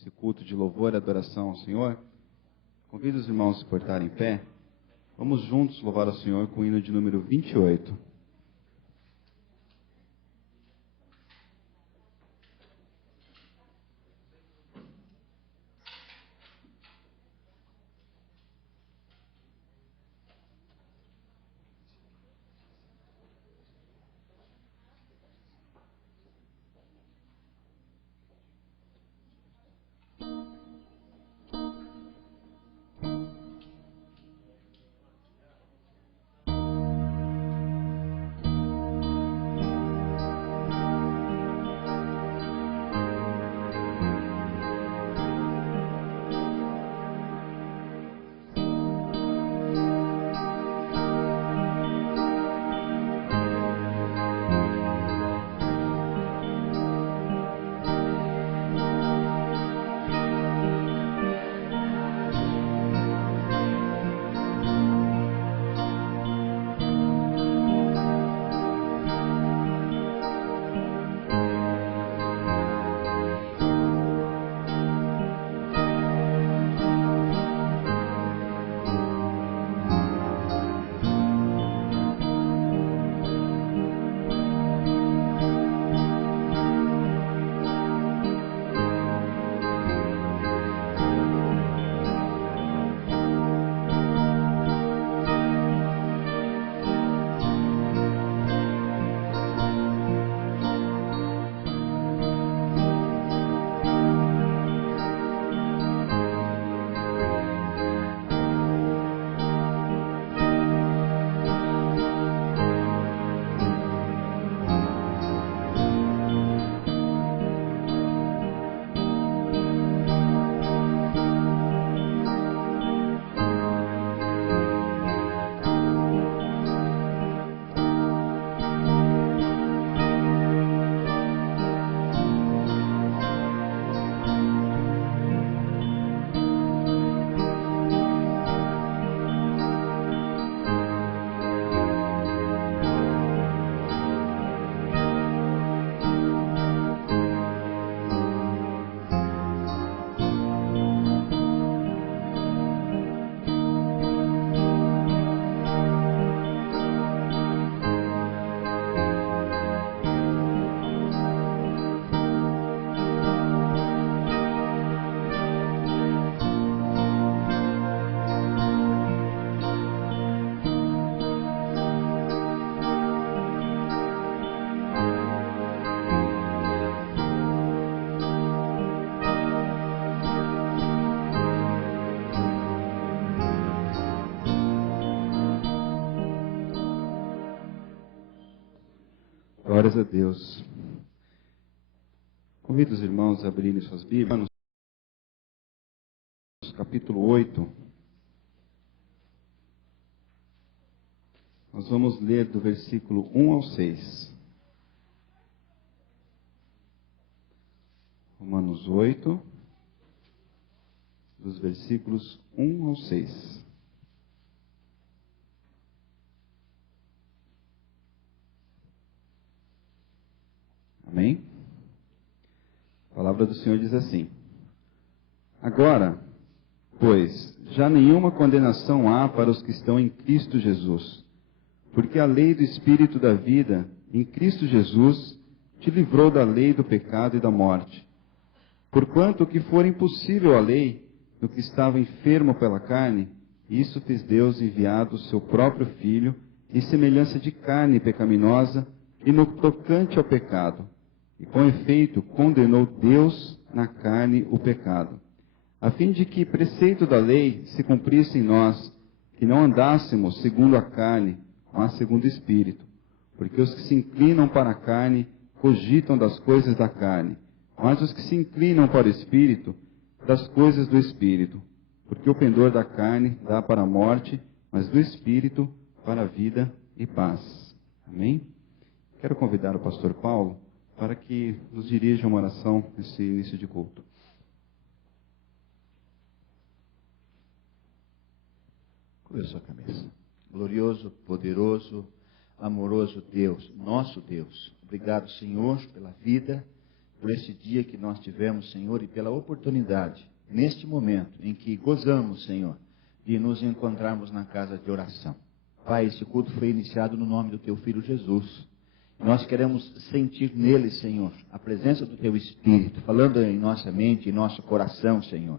esse culto de louvor e adoração ao Senhor, convido os irmãos a se portarem em pé. Vamos juntos louvar ao Senhor com o hino de número 28. Glórias a Deus. Convido os irmãos a abrirem suas Bíblias. Capítulo 8. Nós vamos ler do versículo 1 ao 6. Romanos 8, dos versículos 1 ao 6. Amém? A palavra do Senhor diz assim: Agora, pois, já nenhuma condenação há para os que estão em Cristo Jesus, porque a lei do Espírito da vida, em Cristo Jesus, te livrou da lei do pecado e da morte. Porquanto o que for impossível à lei, no que estava enfermo pela carne, isso fez Deus enviado o seu próprio Filho, em semelhança de carne pecaminosa, e no tocante ao pecado. E com efeito condenou Deus na carne o pecado, a fim de que preceito da lei se cumprisse em nós, que não andássemos segundo a carne, mas segundo o Espírito. Porque os que se inclinam para a carne cogitam das coisas da carne, mas os que se inclinam para o Espírito, das coisas do Espírito. Porque o pendor da carne dá para a morte, mas do Espírito para a vida e paz. Amém? Quero convidar o pastor Paulo para que nos dirija uma oração nesse início de culto. Curva a sua cabeça. Glorioso, poderoso, amoroso Deus, nosso Deus. Obrigado, Senhor, pela vida, por esse dia que nós tivemos, Senhor, e pela oportunidade, neste momento em que gozamos, Senhor, de nos encontrarmos na casa de oração. Pai, esse culto foi iniciado no nome do Teu Filho Jesus. Nós queremos sentir nele, Senhor, a presença do Teu Espírito, falando em nossa mente, em nosso coração, Senhor.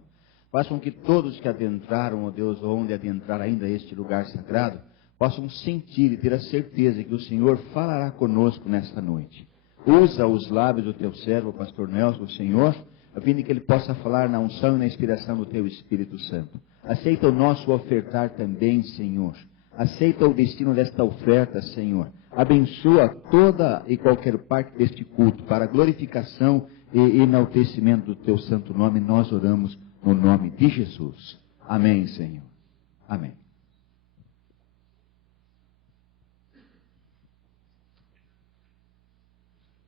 Faça com que todos que adentraram, ó Deus, ou onde adentrar ainda este lugar sagrado, possam sentir e ter a certeza que o Senhor falará conosco nesta noite. Usa os lábios do Teu servo, pastor Nelson, Senhor, a fim de que ele possa falar na unção e na inspiração do Teu Espírito Santo. Aceita o nosso ofertar também, Senhor. Aceita o destino desta oferta, Senhor. Abençoa toda e qualquer parte deste culto para a glorificação e enaltecimento do Teu santo nome. Nós oramos no nome de Jesus. Amém, Senhor. Amém.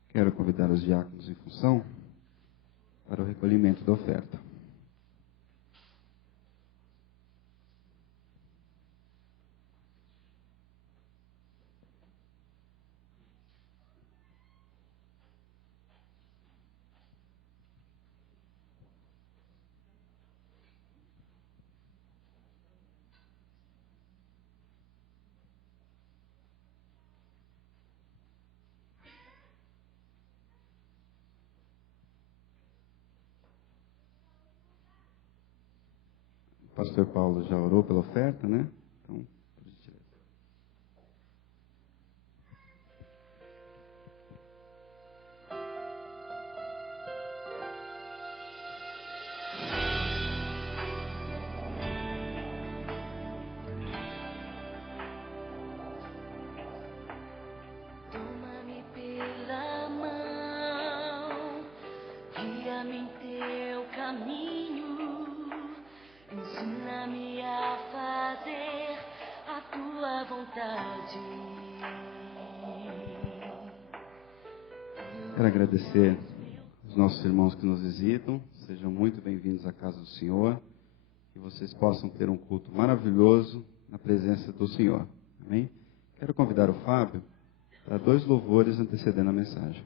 Quero convidar os diáconos em função para o recolhimento da oferta. O pastor Paulo já orou pela oferta, né? Então, por gentileza. Toma-me pela mão, guia-me em Teu caminho. Ensina-me a fazer a Tua vontade. Quero agradecer os nossos irmãos que nos visitam. Sejam muito bem-vindos à casa do Senhor. Que vocês possam ter um culto maravilhoso na presença do Senhor. Amém? Quero convidar o Fábio para 2 louvores antecedendo a mensagem.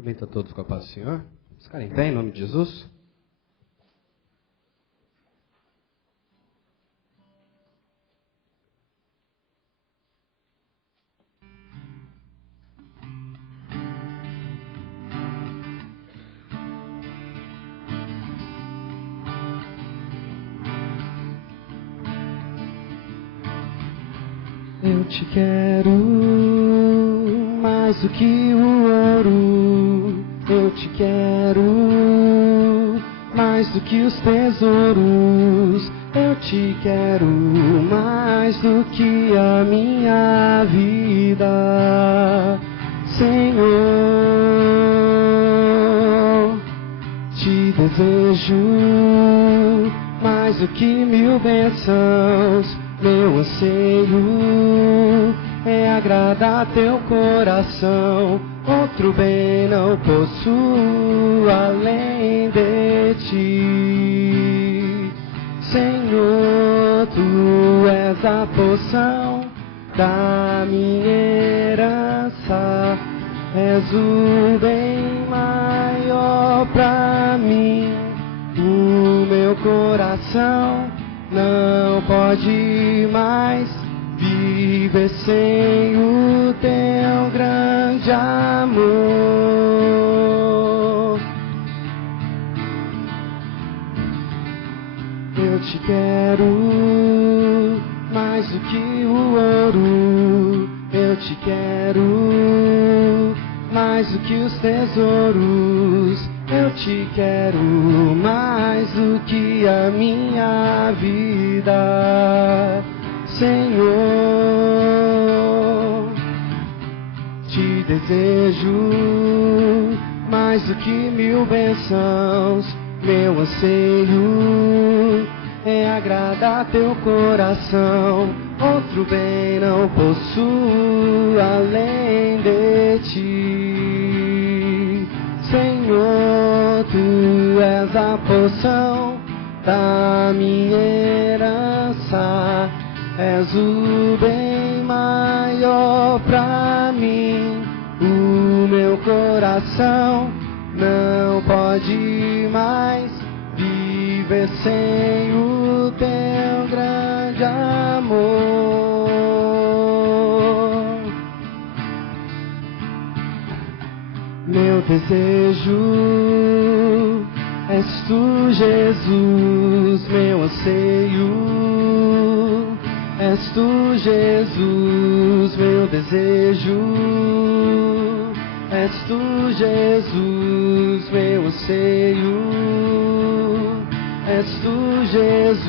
Cumprimento a todos com a paz do Senhor. Vamos ficar em pé em nome de Jesus. Eu te quero mais do que o ouro, eu te quero mais do que os tesouros, eu te quero mais do que a minha vida, Senhor. Te desejo mais do que 1000 bênçãos, meu anseio é agradar teu coração. Outro bem não possuo além de ti, Senhor. Tu és a porção da minha herança, és o bem maior pra mim. O meu coração não pode mais viver sem o teu grande amor. Eu te quero mais do que o ouro, eu te quero mais do que os tesouros, eu te quero mais do que a minha vida, Senhor. Te desejo mais do que 1000 bênçãos, meu anseio é agradar teu coração. Outro bem não possuo além de ti, Senhor. Tu és a porção da minha herança, és o bem maior pra mim. O meu coração não pode mais viver sem o teu grande amor. Meu desejo és tu, Jesus, meu anseio és tu, Jesus, meu desejo és tu, Jesus, meu anseio és tu, Jesus.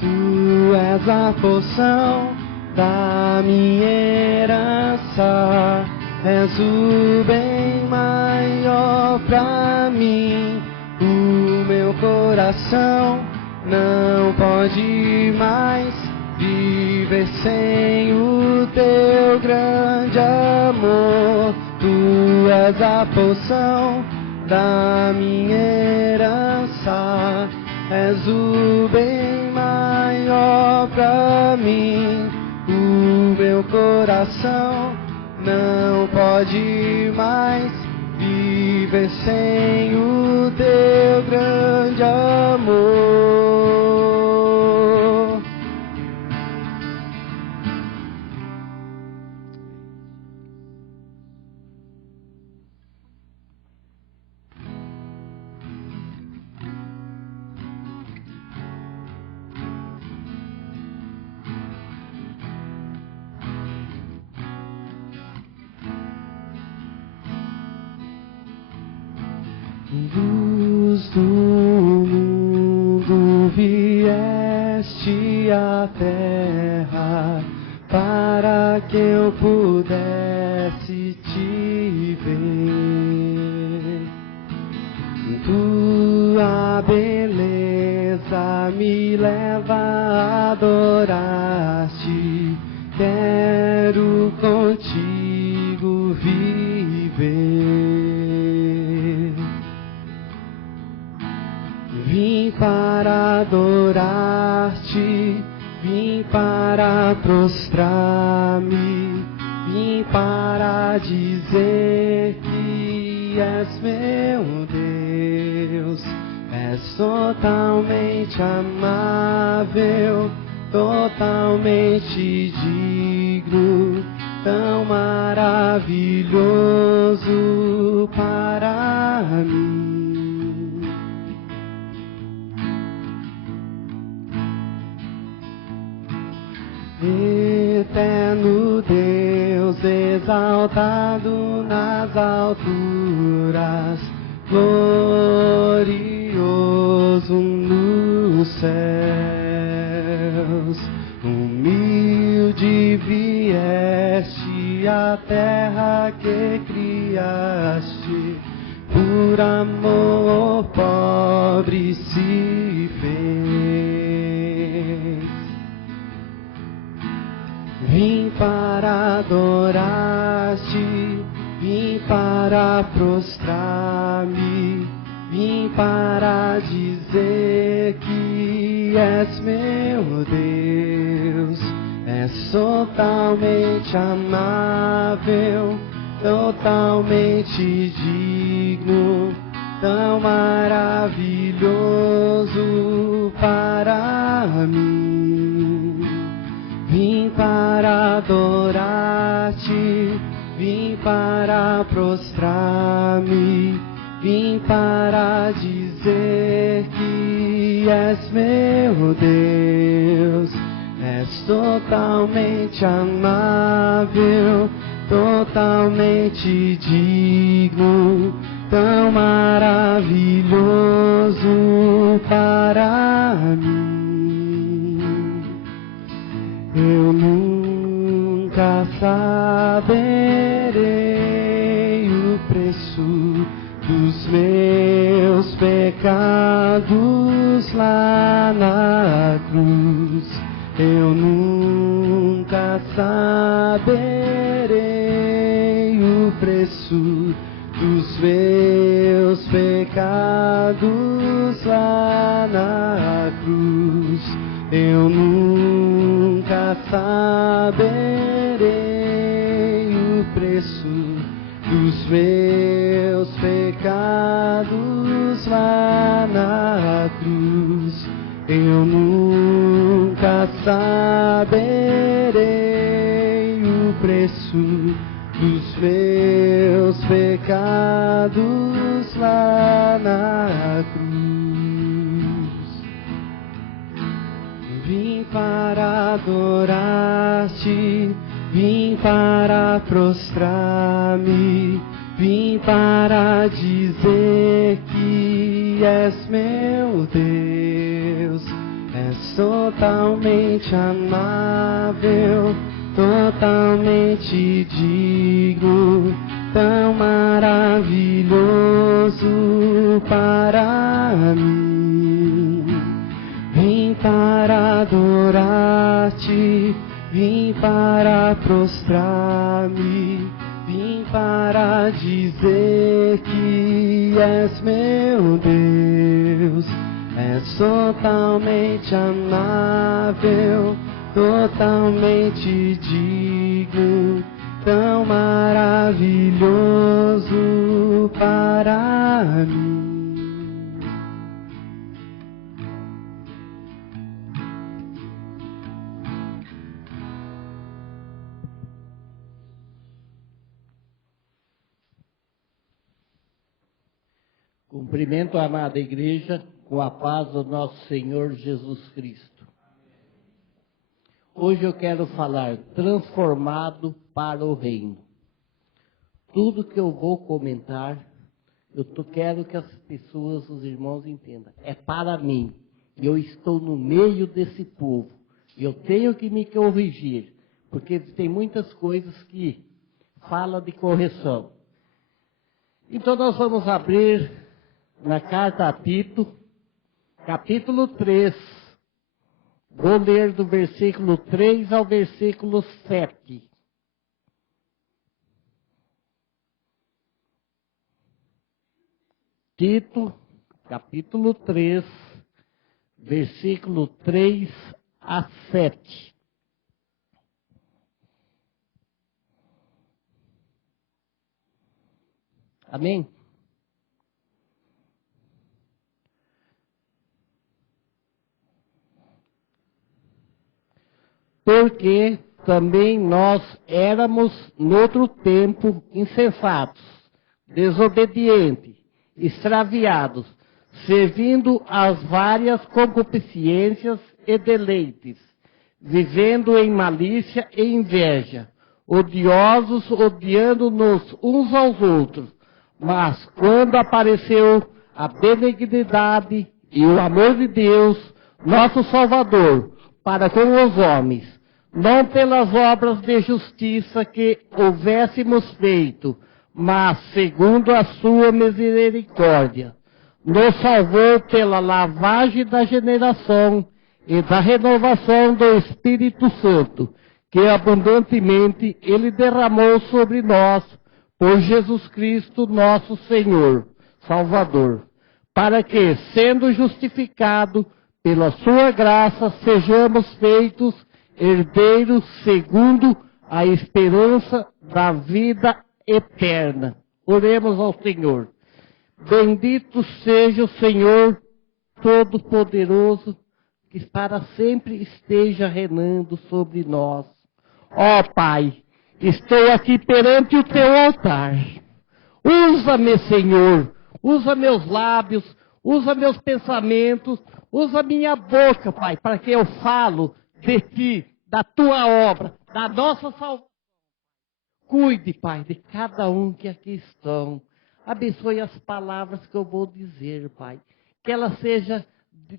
Tu és a porção da minha herança, és o bem maior pra mim. O meu coração não pode mais viver sem o teu grande amor. Tu és a porção da minha herança, és o bem maior pra mim. O meu coração não pode mais viver sem o teu grande amor. Luz do mundo, vieste à terra para que eu pudesse te ver. Tua beleza me leva a adorar-te, quero contigo viver. Vim para adorar-te, vim para prostrar-me, vim para dizer que és meu Deus. És totalmente amável, totalmente digno, tão maravilhoso para mim. Eterno Deus, exaltado nas alturas, glorioso nos céus. Humilde vieste à terra que criaste, por amor pobre se fez. Vim para adorar-te, vim para prostrar-me, vim para dizer que és meu Deus. És totalmente amável, totalmente digno, tão maravilhoso para mim. Vim para adorar-te, vim para prostrar-me, vim para dizer que és meu Deus. És totalmente amável, totalmente digno, tão maravilhoso para mim. Eu nunca saberei o preço dos meus pecados lá na cruz. Eu nunca saberei o preço dos meus pecados lá na cruz. Eu nunca saberei o preço dos meus pecados lá na cruz. Eu nunca saberei o preço dos meus pecados lá na cruz. Vim para adorar-te, vim para prostrar-me, vim para dizer que és meu Deus. És totalmente amável, totalmente digno, tão maravilhoso para mim. Vim para adorar-te, vim para prostrar-me, vim para dizer que és meu Deus. És totalmente amável, totalmente digno, tão maravilhoso para mim. Cumprimento a amada igreja com a paz do nosso Senhor Jesus Cristo. Hoje eu quero falar transformado para o reino. Tudo que eu vou comentar, quero que as pessoas, os irmãos entendam. É para mim. Eu estou no meio desse povo. Eu tenho que me corrigir, porque tem muitas coisas que falam de correção. Então nós vamos abrir na carta a Tito, capítulo 3. Vou ler do versículo 3 ao versículo 7. Tito, capítulo 3, versículo 3 a 7. Amém? Porque também nós éramos, noutro tempo, insensatos, desobedientes, extraviados, servindo às várias concupiscências e deleites, vivendo em malícia e inveja, odiosos, odiando-nos uns aos outros. Mas quando apareceu a benignidade e o amor de Deus, nosso Salvador, para com os homens, não pelas obras de justiça que houvéssemos feito, mas segundo a sua misericórdia, nos salvou pela lavagem da regeneração e da renovação do Espírito Santo, que abundantemente Ele derramou sobre nós, por Jesus Cristo nosso Senhor, Salvador, para que, sendo justificado pela sua graça, sejamos feitos herdeiros segundo a esperança da vida eterna. Oremos ao Senhor. Bendito seja o Senhor Todo-Poderoso, que para sempre esteja reinando sobre nós. Ó Pai, estou aqui perante o teu altar. Usa-me, Senhor, usa meus lábios, usa meus pensamentos, usa minha boca, Pai, para que eu falo de Ti, da Tua obra, da nossa salvação. Cuide, Pai, de cada um que aqui estão. Abençoe as palavras que eu vou dizer, Pai. Que ela seja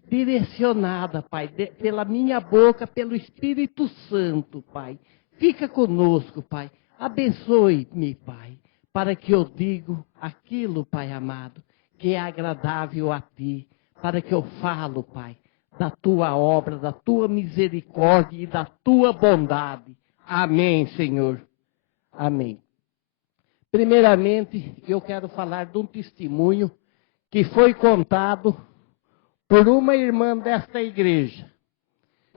direcionada, Pai, pela minha boca, pelo Espírito Santo, Pai. Fica conosco, Pai. Abençoe-me, Pai, para que eu diga aquilo, Pai amado, que é agradável a Ti, para que eu falo, Pai, da Tua obra, da Tua misericórdia e da Tua bondade. Amém, Senhor. Amém. Primeiramente, eu quero falar de um testemunho que foi contado por uma irmã desta igreja.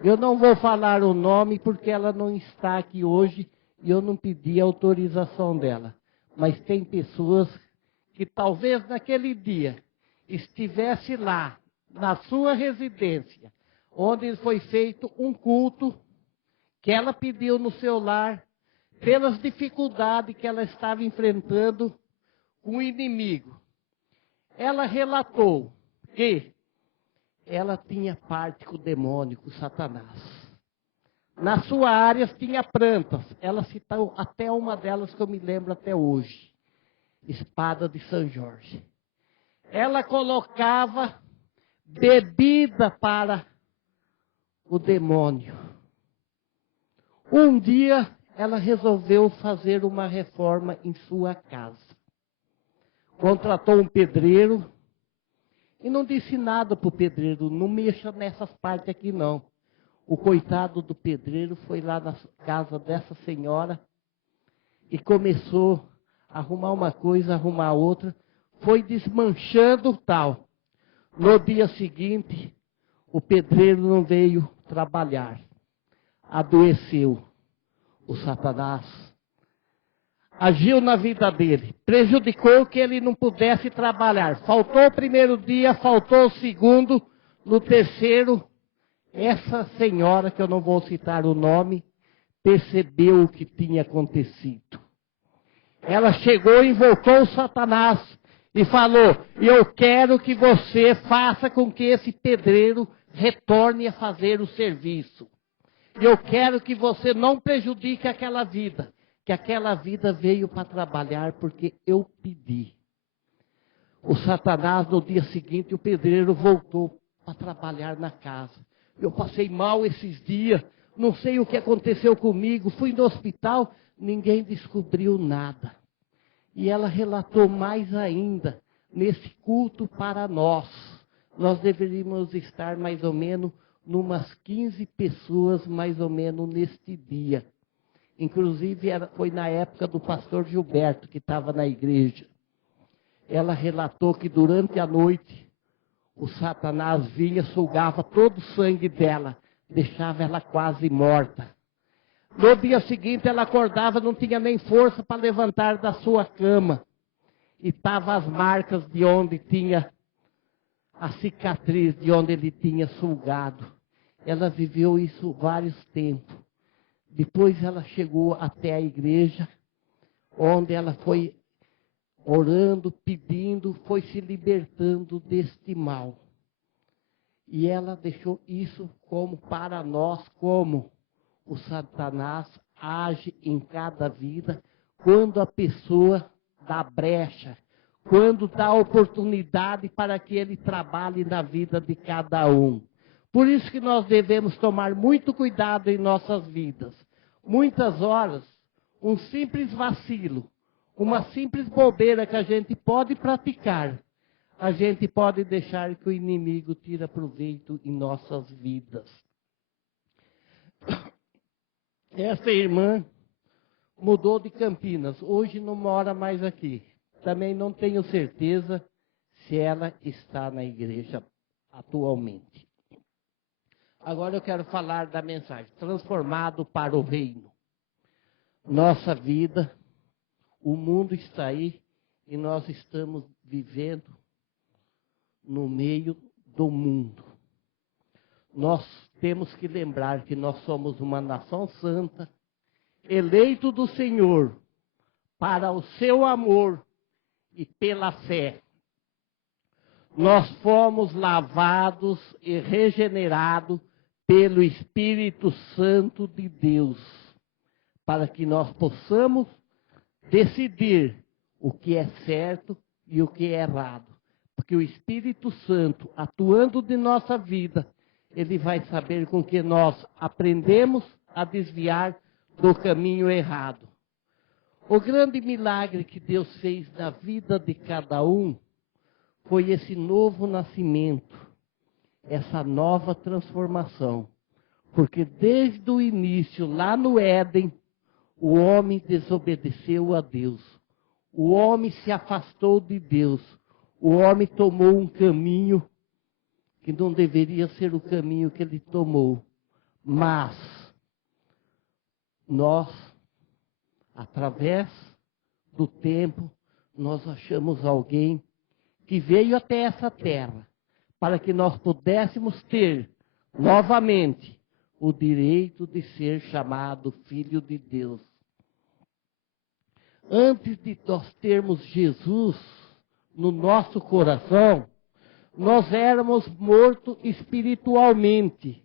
Eu não vou falar o nome porque ela não está aqui hoje e eu não pedi a autorização dela. Mas tem pessoas que talvez naquele dia estivesse lá, na sua residência, onde foi feito um culto que ela pediu no seu lar, pelas dificuldades que ela estava enfrentando com o inimigo. Ela relatou que ela tinha parte com o demônio, com Satanás. Na sua área tinha plantas. Ela citou até uma delas que eu me lembro até hoje. Espada de São Jorge. Ela colocava bebida para o demônio. Um dia ela resolveu fazer uma reforma em sua casa. Contratou um pedreiro e não disse nada para o pedreiro, não mexa nessas partes aqui não. O coitado do pedreiro foi lá na casa dessa senhora e começou a arrumar uma coisa, arrumar outra, foi desmanchando tal. No dia seguinte, o pedreiro não veio trabalhar, adoeceu. O Satanás agiu na vida dele, prejudicou que ele não pudesse trabalhar. Faltou o primeiro dia, faltou o segundo, no terceiro, essa senhora, que eu não vou citar o nome, percebeu o que tinha acontecido. Ela chegou e invocou o Satanás e falou: eu quero que você faça com que esse pedreiro retorne a fazer o serviço. Eu quero que você não prejudique aquela vida, que aquela vida veio para trabalhar porque eu pedi. O Satanás, no dia seguinte, o pedreiro voltou para trabalhar na casa. Eu passei mal esses dias, não sei o que aconteceu comigo, fui no hospital, ninguém descobriu nada. E ela relatou mais ainda, nesse culto para nós. Nós deveríamos estar mais ou menos numas 15 pessoas, mais ou menos, neste dia. Inclusive, foi na época do pastor Gilberto, que estava na igreja. Ela relatou que durante a noite, o Satanás vinha, sugava todo o sangue dela, deixava ela quase morta. No dia seguinte, ela acordava, não tinha nem força para levantar da sua cama. E estavam as marcas de onde tinha a cicatriz, de onde ele tinha sugado. Ela viveu isso vários tempos. Depois ela chegou até a igreja, onde ela foi orando, pedindo, foi se libertando deste mal. E ela deixou isso como para nós, como o Satanás age em cada vida, quando a pessoa dá brecha, quando dá oportunidade para que ele trabalhe na vida de cada um. Por isso que nós devemos tomar muito cuidado em nossas vidas. Muitas horas, um simples vacilo, uma simples bobeira que a gente pode praticar, a gente pode deixar que o inimigo tire proveito em nossas vidas. Essa irmã mudou de Campinas, hoje não mora mais aqui. Também não tenho certeza se ela está na igreja atualmente. Agora eu quero falar da mensagem, transformado para o reino. Nossa vida, o mundo está aí e nós estamos vivendo no meio do mundo. nós temos que lembrar que nós somos uma nação santa, eleito do Senhor, para o seu amor e pela fé. Nós fomos lavados e regenerados pelo Espírito Santo de Deus, para que nós possamos decidir o que é certo e o que é errado. Porque o Espírito Santo, atuando de nossa vida, ele vai saber com que nós aprendemos a desviar do caminho errado. O grande milagre que Deus fez na vida de cada um foi esse novo nascimento, essa nova transformação. Porque desde o início, lá no Éden, o homem desobedeceu a Deus. O homem se afastou de Deus. O homem tomou um caminho que não deveria ser o caminho que ele tomou. Mas nós, através do tempo, nós achamos alguém que veio até essa terra para que nós pudéssemos ter novamente o direito de ser chamado filho de Deus. Antes de nós termos Jesus no nosso coração, nós éramos mortos espiritualmente.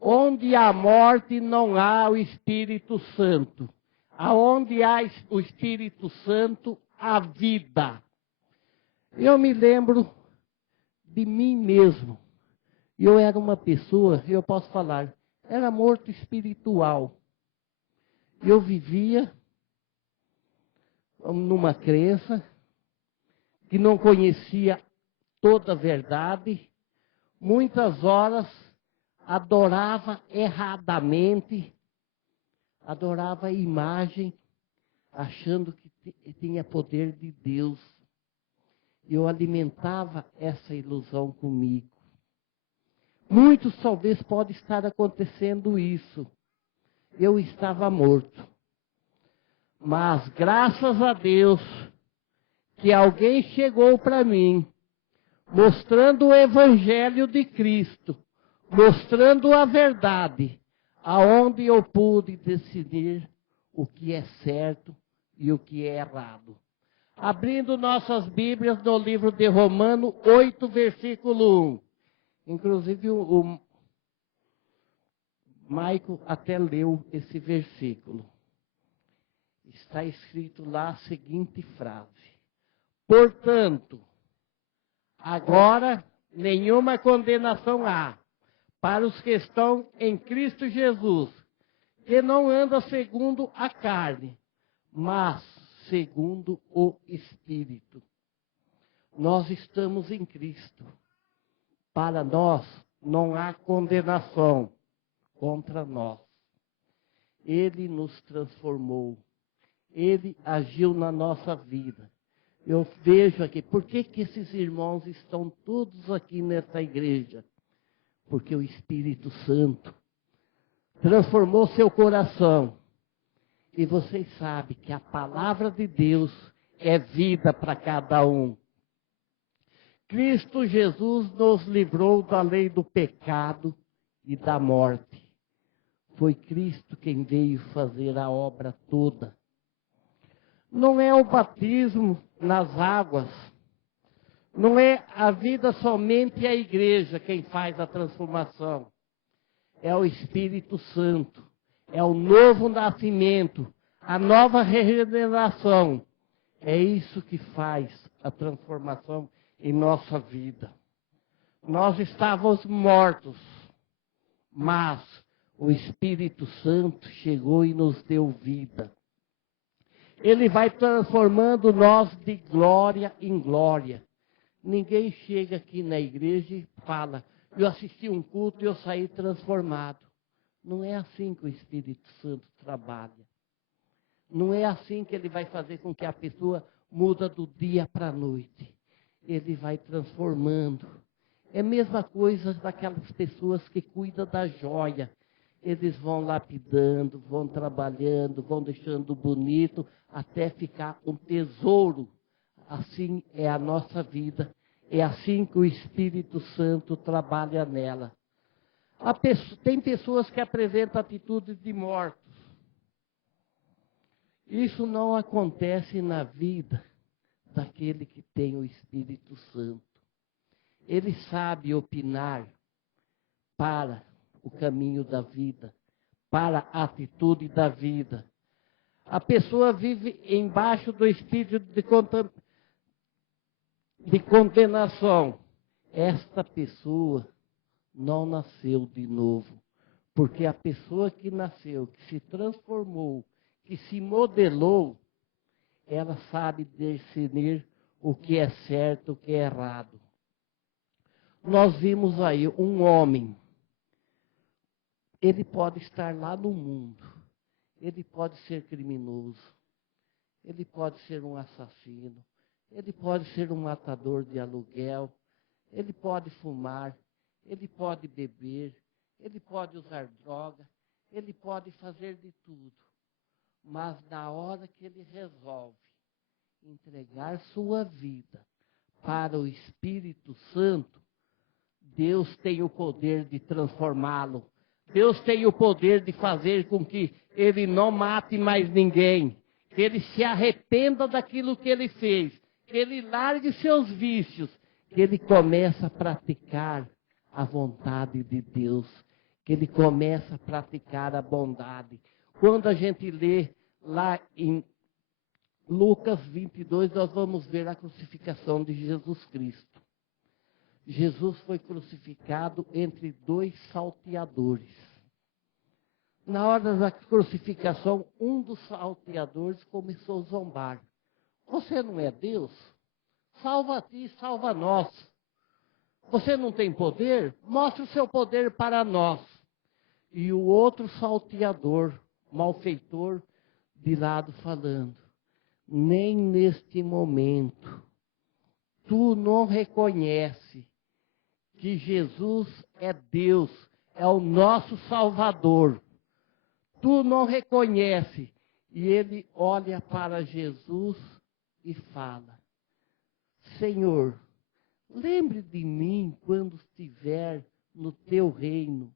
Onde há morte não há o Espírito Santo. Aonde há o Espírito Santo, há vida. Eu me lembro de mim mesmo. Eu era uma pessoa, eu posso falar, era morto espiritual. Eu vivia numa crença que não conhecia toda a verdade. Muitas horas adorava erradamente, adorava a imagem, achando que tinha poder de Deus. Eu alimentava essa ilusão comigo. Muitos talvez pode estar acontecendo isso. Eu estava morto. Mas graças a Deus que alguém chegou para mim, mostrando o Evangelho de Cristo, mostrando a verdade, aonde eu pude decidir o que é certo e o que é errado. Abrindo nossas Bíblias no livro de Romanos 8, versículo 1. Inclusive o Maico até leu esse versículo. Está escrito lá a seguinte frase: portanto, agora nenhuma condenação há para os que estão em Cristo Jesus, que não andam segundo a carne, mas segundo o Espírito. Nós estamos em Cristo. Para nós não há condenação contra nós. Ele nos transformou. Ele agiu na nossa vida. Eu vejo aqui, por que esses irmãos estão todos aqui nessa igreja? Porque o Espírito Santo transformou seu coração. E vocês sabem que a palavra de Deus é vida para cada um. Cristo Jesus nos livrou da lei do pecado e da morte. Foi Cristo quem veio fazer a obra toda. Não é o batismo nas águas, não é a vida somente a igreja quem faz a transformação. É o Espírito Santo, é o novo nascimento, a nova regeneração. É isso que faz a transformação em nossa vida. Nós estávamos mortos, mas o Espírito Santo chegou e nos deu vida. Ele vai transformando nós de glória em glória. Ninguém chega aqui na igreja e fala, eu assisti um culto e eu saí transformado. Não é assim que o Espírito Santo trabalha. Não é assim que ele vai fazer com que a pessoa muda do dia para a noite. Ele vai transformando. É a mesma coisa daquelas pessoas que cuidam da joia. Eles vão lapidando, vão trabalhando, vão deixando bonito, até ficar um tesouro. Assim é a nossa vida. É assim que o Espírito Santo trabalha nela. Tem pessoas que apresentam atitudes de mortos. Isso não acontece na vida daquele que tem o Espírito Santo. Ele sabe opinar para o caminho da vida, para a atitude da vida. A pessoa vive embaixo do espírito de condenação. Esta pessoa não nasceu de novo, porque a pessoa que nasceu, que se transformou, que se modelou, ela sabe discernir o que é certo, o que é errado. Nós vimos aí um homem, ele pode estar lá no mundo, ele pode ser criminoso, ele pode ser um assassino, ele pode ser um matador de aluguel, ele pode fumar, ele pode beber, ele pode usar droga, ele pode fazer de tudo. Mas na hora que ele resolve entregar sua vida para o Espírito Santo, Deus tem o poder de transformá-lo. Deus tem o poder de fazer com que ele não mate mais ninguém, que ele se arrependa daquilo que ele fez, que ele largue seus vícios, que ele comece a praticar a vontade de Deus, que ele comece a praticar a bondade. Quando a gente lê lá em Lucas 22, nós vamos ver a crucificação de Jesus Cristo. Jesus foi crucificado entre dois salteadores. Na hora da crucificação, um dos salteadores começou a zombar. Você não é Deus? Salva a ti, salva nós. Você não tem poder? Mostre o seu poder para nós. E o outro salteador, malfeitor, de lado falando, nem neste momento tu não reconhece que Jesus é Deus, é o nosso Salvador. Tu não reconhece. E ele olha para Jesus e fala, Senhor, lembre de mim quando estiver no teu reino.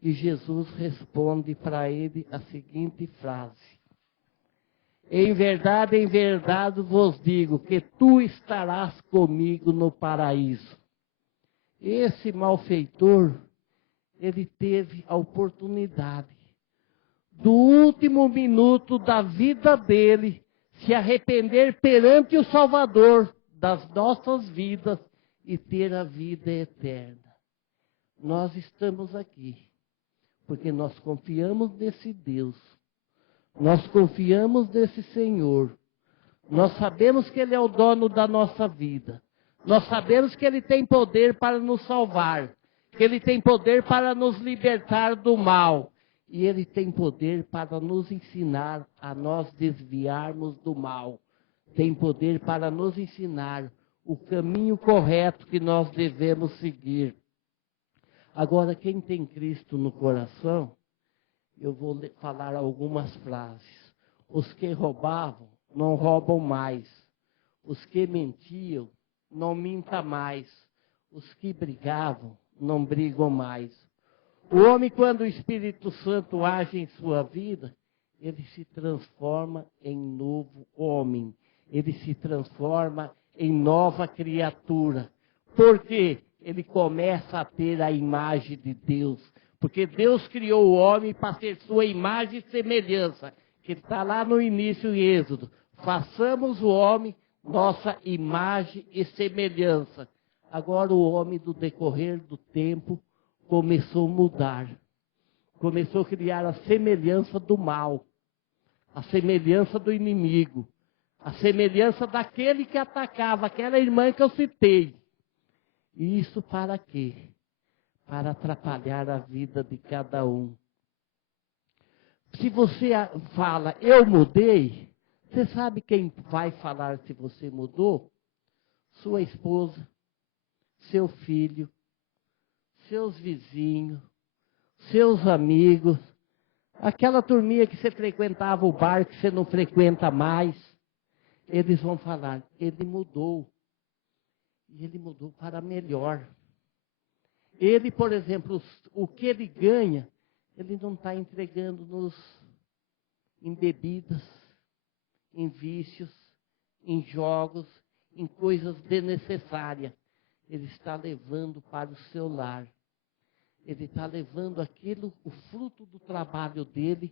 E Jesus responde para ele a seguinte frase, em verdade vos digo que tu estarás comigo no paraíso. Esse malfeitor, ele teve a oportunidade, do último minuto da vida dele, se arrepender perante o Salvador das nossas vidas e ter a vida eterna. Nós estamos aqui, porque nós confiamos nesse Deus. Nós confiamos nesse Senhor. Nós sabemos que Ele é o dono da nossa vida. Nós sabemos que Ele tem poder para nos salvar. Que Ele tem poder para nos libertar do mal. E Ele tem poder para nos ensinar a nós desviarmos do mal. Tem poder para nos ensinar o caminho correto que nós devemos seguir. Agora, quem tem Cristo no coração, eu vou falar algumas frases. Os que roubavam, não roubam mais. Os que mentiam, não minta mais. Os que brigavam, não brigam mais. O homem, quando o Espírito Santo age em sua vida, ele se transforma em novo homem. Ele se transforma em nova criatura. Por quê? Ele começa a ter a imagem de Deus. Porque Deus criou o homem para ter sua imagem e semelhança. Que está lá no início em Êxodo. Façamos o homem nossa imagem e semelhança. Agora o homem, do decorrer do tempo, começou a mudar. Começou a criar a semelhança do mal. A semelhança do inimigo. A semelhança daquele que atacava, aquela irmã que eu citei. E isso para quê? Para atrapalhar a vida de cada um. Se você fala, eu mudei, você sabe quem vai falar se você mudou? Sua esposa, seu filho, seus vizinhos, seus amigos, aquela turminha que você frequentava o bar, que você não frequenta mais. Eles vão falar, ele mudou. E ele mudou para melhor. Ele, por exemplo, o que ele ganha, ele não está entregando em bebidas, em vícios, em jogos, em coisas desnecessárias. Ele está levando para o seu lar. Ele está levando aquilo, o fruto do trabalho dele,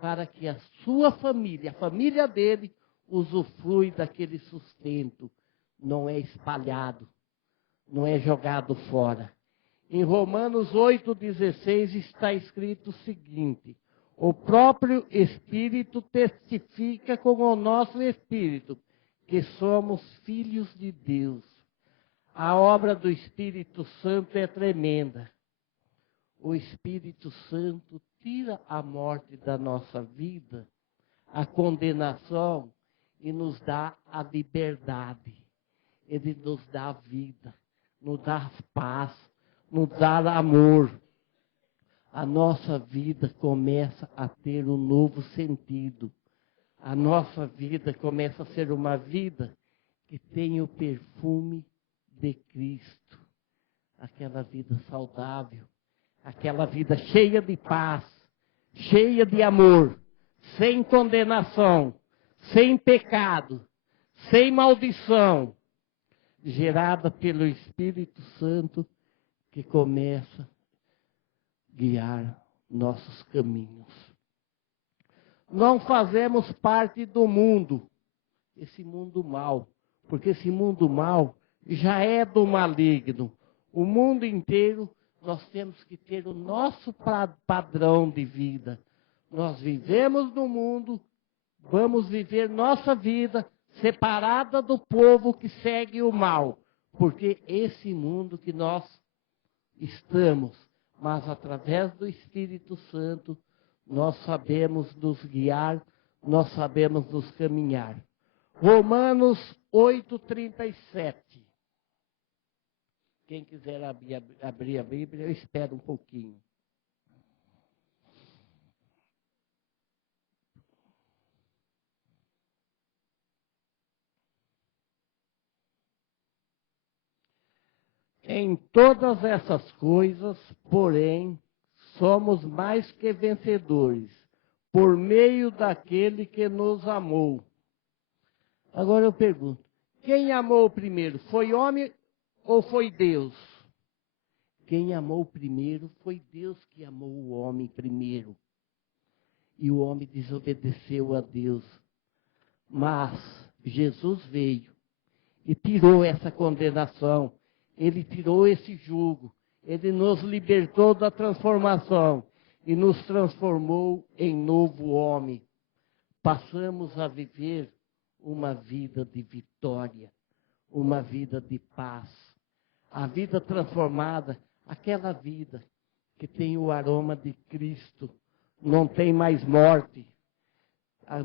para que a sua família, a família dele, usufrui daquele sustento. Não é espalhado, não é jogado fora. Em Romanos 8,16 está escrito o seguinte: o próprio Espírito testifica com o nosso Espírito que somos filhos de Deus. A obra do Espírito Santo é tremenda. O Espírito Santo tira a morte da nossa vida, a condenação, e nos dá a liberdade. Ele nos dá vida, nos dá paz, nos dá amor. A nossa vida começa a ter um novo sentido. A nossa vida começa a ser uma vida que tem o perfume de Cristo. Aquela vida saudável, aquela vida cheia de paz, cheia de amor, sem condenação, sem pecado, sem maldição, gerada pelo Espírito Santo, que começa a guiar nossos caminhos. Não fazemos parte do mundo, esse mundo mau, porque esse mundo mau já é do maligno. O mundo inteiro, nós temos que ter o nosso padrão de vida. Nós vivemos no mundo, vamos viver nossa vida separada do povo que segue o mal, porque esse mundo que nós estamos, mas através do Espírito Santo, nós sabemos nos guiar, nós sabemos nos caminhar. Romanos 8,37. Quem quiser abrir a Bíblia, eu espero um pouquinho. Em todas essas coisas, porém, somos mais que vencedores, por meio daquele que nos amou. Agora eu pergunto, quem amou primeiro? Foi homem ou foi Deus? Quem amou primeiro foi Deus que amou o homem primeiro. E o homem desobedeceu a Deus. Mas Jesus veio e tirou essa condenação. Ele tirou esse jugo. Ele nos libertou da transformação e nos transformou em novo homem. Passamos a viver uma vida de vitória, uma vida de paz. A vida transformada, aquela vida que tem o aroma de Cristo, não tem mais morte.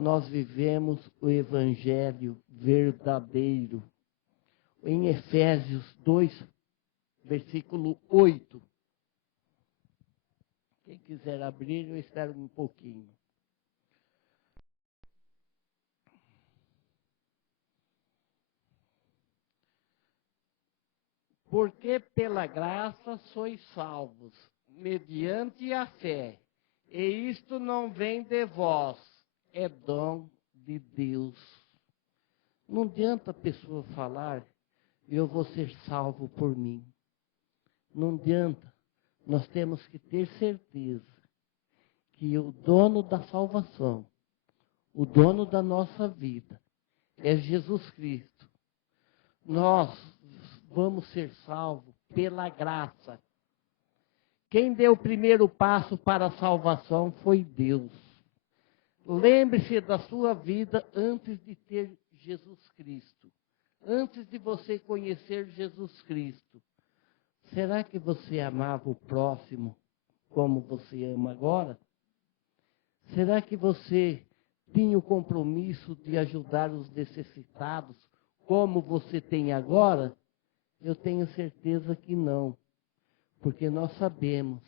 Nós vivemos o Evangelho verdadeiro. Em Efésios 2, versículo 8. Quem quiser abrir, eu espero um pouquinho. Porque pela graça sois salvos, mediante a fé. E isto não vem de vós, é dom de Deus. Não adianta a pessoa falar, eu vou ser salvo por mim. Não adianta. Nós temos que ter certeza que o dono da salvação, o dono da nossa vida, é Jesus Cristo. Nós vamos ser salvos pela graça. Quem deu o primeiro passo para a salvação foi Deus. Lembre-se da sua vida antes de ter Jesus Cristo. Antes de você conhecer Jesus Cristo. Será que você amava o próximo como você ama agora? Será que você tinha o compromisso de ajudar os necessitados como você tem agora? Eu tenho certeza que não. Porque nós sabemos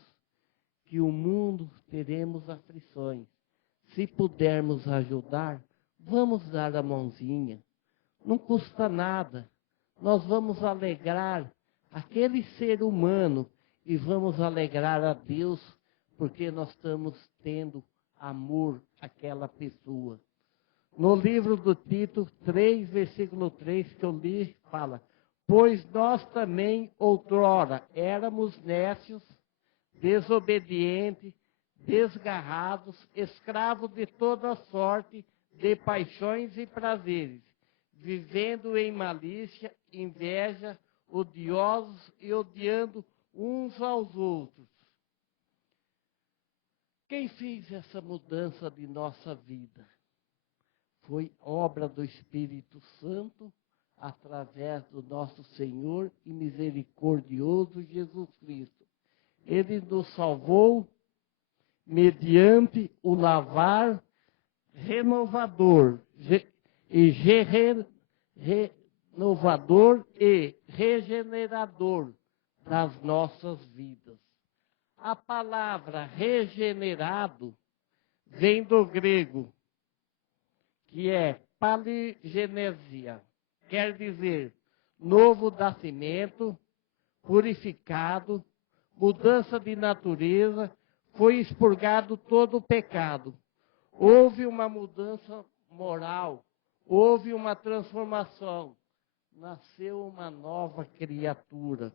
que o mundo teremos aflições. Se pudermos ajudar, vamos dar a mãozinha. Não custa nada. Nós vamos alegrar aquele ser humano e vamos alegrar a Deus, porque nós estamos tendo amor àquela pessoa. No livro do Tito 3, versículo 3, que eu li, fala: pois nós também outrora éramos nécios, desobedientes, desgarrados, escravos de toda sorte de paixões e prazeres, vivendo em malícia, inveja, odiosos e odiando uns aos outros. Quem fez essa mudança de nossa vida? Foi obra do Espírito Santo, através do nosso Senhor e misericordioso Jesus Cristo. Ele nos salvou mediante o lavar renovador renovador e regenerador das nossas vidas. A palavra regenerado vem do grego, que é paligenesia, quer dizer novo nascimento, purificado, mudança de natureza, foi expurgado todo o pecado. Houve uma mudança moral, houve uma transformação, nasceu uma nova criatura.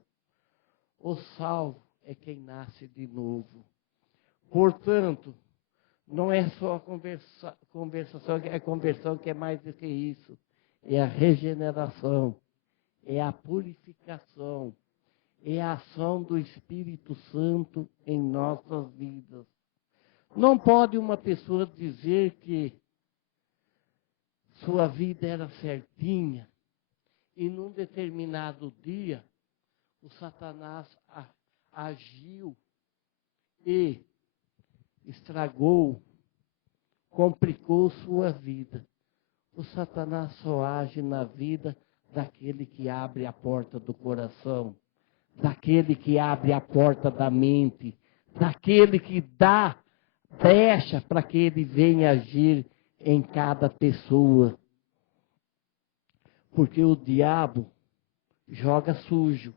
O salvo é quem nasce de novo. Portanto, não é só conversação, é conversão que é mais do que isso. É a regeneração, é a purificação, é a ação do Espírito Santo em nossas vidas. Não pode uma pessoa dizer que sua vida era certinha e num determinado dia o Satanás agiu e estragou, complicou sua vida. O Satanás só age na vida daquele que abre a porta do coração, daquele que abre a porta da mente, daquele que dá brecha para que ele venha agir em cada pessoa. Porque o diabo joga sujo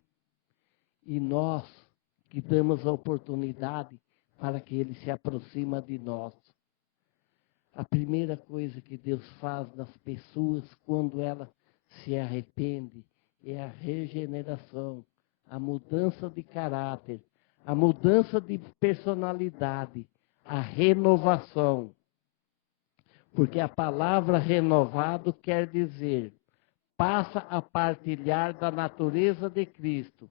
e nós que damos a oportunidade para que ele se aproxima de nós. A primeira coisa que Deus faz nas pessoas quando ela se arrepende é a regeneração, a mudança de caráter, a mudança de personalidade, a renovação. Porque a palavra renovado quer dizer, passa a partilhar da natureza de Cristo,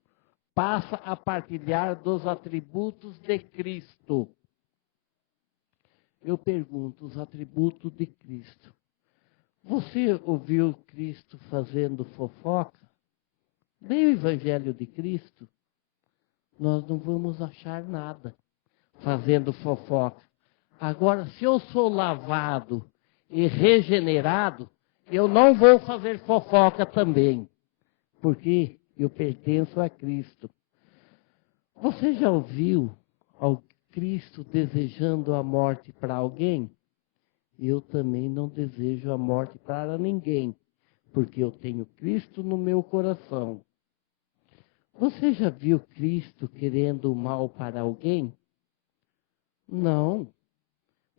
passa a partilhar dos atributos de Cristo. Eu pergunto, os atributos de Cristo. Você ouviu Cristo fazendo fofoca? Leia o Evangelho de Cristo. Nós não vamos achar nada fazendo fofoca. Agora, se eu sou lavado e regenerado, eu não vou fazer fofoca também, porque eu pertenço a Cristo. Você já ouviu Cristo desejando a morte para alguém? Eu também não desejo a morte para ninguém, porque eu tenho Cristo no meu coração. Você já viu Cristo querendo o mal para alguém? Não,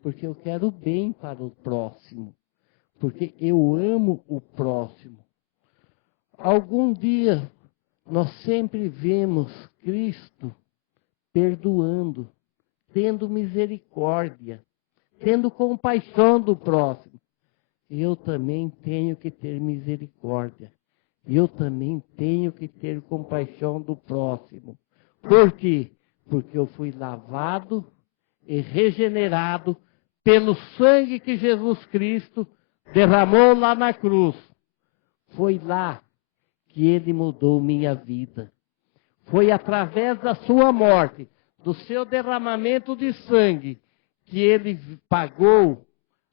porque eu quero o bem para o próximo, porque eu amo o próximo. Algum dia nós sempre vemos Cristo perdoando, tendo misericórdia, tendo compaixão do próximo. Eu também tenho que ter misericórdia. Eu também tenho que ter compaixão do próximo. Por quê? Porque eu fui lavado e regenerado pelo sangue que Jesus Cristo derramou lá na cruz. Foi lá que Ele mudou minha vida. Foi através da sua morte, do seu derramamento de sangue, que Ele pagou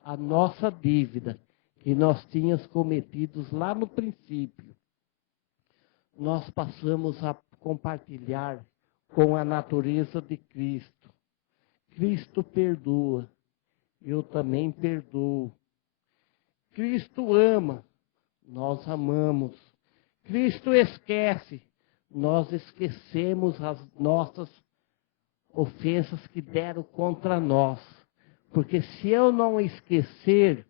a nossa dívida, que nós tínhamos cometido lá no princípio. Nós passamos a compartilhar com a natureza de Cristo. Cristo perdoa, eu também perdoo. Cristo ama, nós amamos. Cristo esquece, nós esquecemos as nossas ofensas que deram contra nós. Porque se eu não esquecer,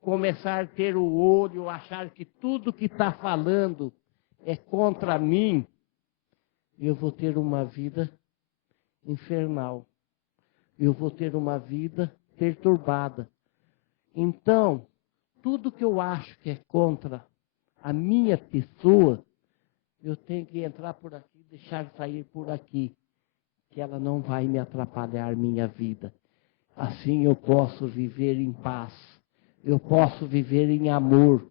começar a ter o olho, achar que tudo que está falando é contra mim, eu vou ter uma vida infernal. Eu vou ter uma vida perturbada. Então, tudo que eu acho que é contra a minha pessoa, eu tenho que entrar por aqui, deixar sair por aqui, que ela não vai me atrapalhar minha vida. Assim eu posso viver em paz, eu posso viver em amor,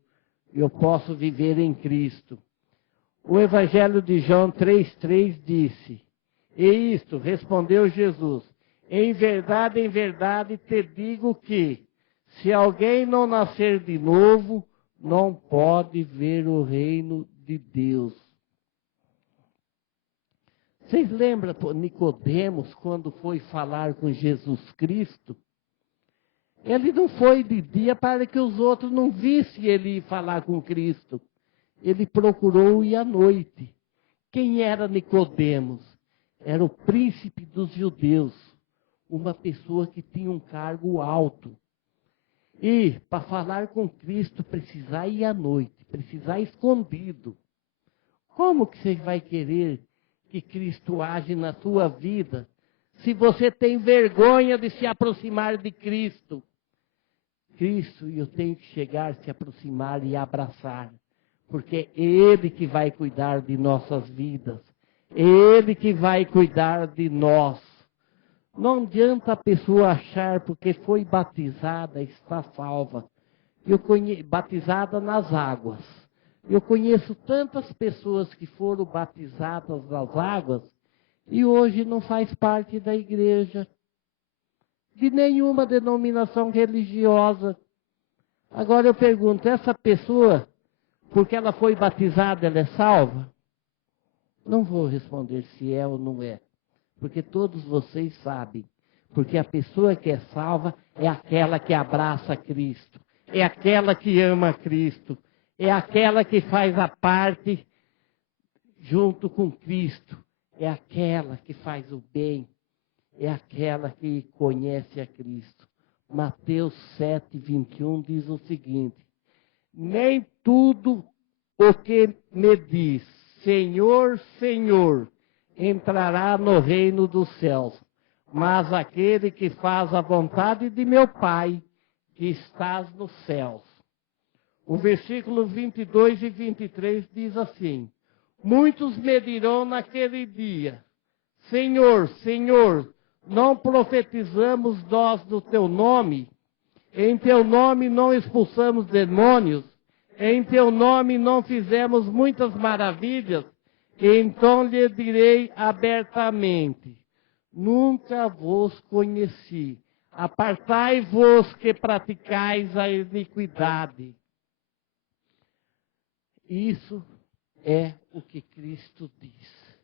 eu posso viver em Cristo. O Evangelho de João 3,3 disse, e isto respondeu Jesus, em verdade te digo que, se alguém não nascer de novo, não pode ver o reino de Deus. Vocês lembram, Nicodemos, quando foi falar com Jesus Cristo? Ele não foi de dia para que os outros não vissem ele ir falar com Cristo. Ele procurou ir à noite. Quem era Nicodemos? Era o príncipe dos judeus, uma pessoa que tinha um cargo alto. E para falar com Cristo precisar ir à noite, precisar ir escondido. Como que você vai querer que Cristo age na sua vida se você tem vergonha de se aproximar de Cristo? Cristo, eu tenho que chegar, se aproximar e abraçar, porque é Ele que vai cuidar de nossas vidas, é Ele que vai cuidar de nós. Não adianta a pessoa achar porque foi batizada, está salva. Batizada nas águas. Eu conheço tantas pessoas que foram batizadas nas águas e hoje não faz parte da igreja, de nenhuma denominação religiosa. Agora eu pergunto, essa pessoa, porque ela foi batizada, ela é salva? Não vou responder se é ou não é, porque todos vocês sabem. Porque a pessoa que é salva é aquela que abraça Cristo, é aquela que ama Cristo, é aquela que faz a parte junto com Cristo, é aquela que faz o bem, é aquela que conhece a Cristo. Mateus 7:21 diz o seguinte, nem tudo o que me diz, Senhor, Senhor, entrará no reino dos céus, mas aquele que faz a vontade de meu Pai, que estás nos céus. O versículo 22 e 23 diz assim, muitos me dirão naquele dia, Senhor, Senhor, não profetizamos nós no teu nome? Em teu nome não expulsamos demônios? Em teu nome não fizemos muitas maravilhas? Então lhe direi abertamente, nunca vos conheci. Apartai-vos que praticais a iniquidade. Isso é o que Cristo diz.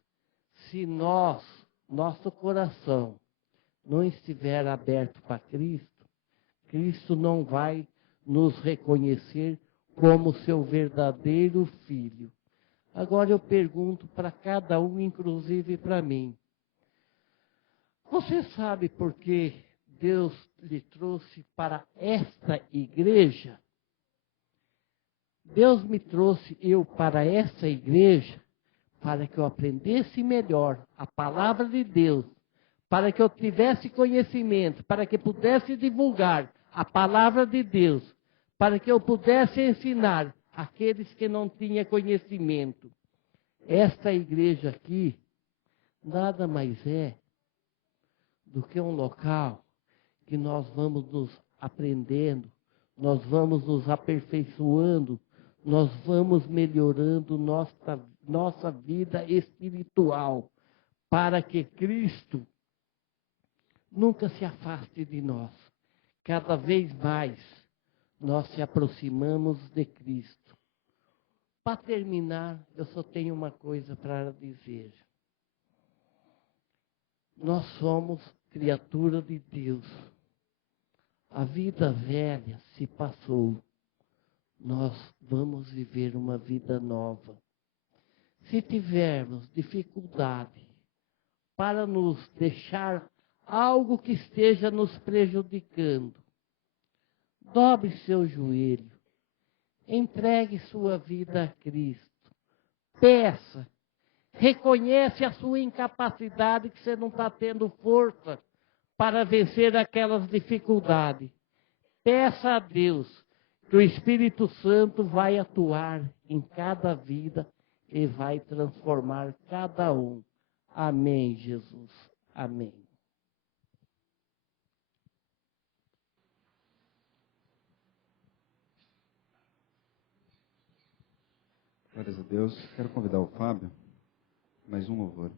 Se nosso coração não estiver aberto para Cristo, Cristo não vai nos reconhecer como seu verdadeiro filho. Agora eu pergunto para cada um, inclusive para mim. Você sabe por que Deus lhe trouxe para esta igreja? Deus me trouxe para essa igreja para que eu aprendesse melhor a palavra de Deus, para que eu tivesse conhecimento, para que pudesse divulgar a palavra de Deus, para que eu pudesse ensinar aqueles que não tinham conhecimento. Esta igreja aqui nada mais é do que um local que nós vamos nos aprendendo, nós vamos nos aperfeiçoando, nós vamos melhorando nossa vida espiritual, para que Cristo nunca se afaste de nós. Cada vez mais nós se aproximamos de Cristo. Para terminar, eu só tenho uma coisa para dizer. Nós somos criatura de Deus. A vida velha se passou. Nós vamos viver uma vida nova. Se tivermos dificuldade para nos deixar algo que esteja nos prejudicando, dobre seu joelho, entregue sua vida a Cristo, peça, reconhece a sua incapacidade, que você não está tendo força para vencer aquelas dificuldades. Peça a Deus que o Espírito Santo vai atuar em cada vida e vai transformar cada um. Amém, Jesus. Amém. Glórias a Deus. Quero convidar o Fábio. Mais um louvor.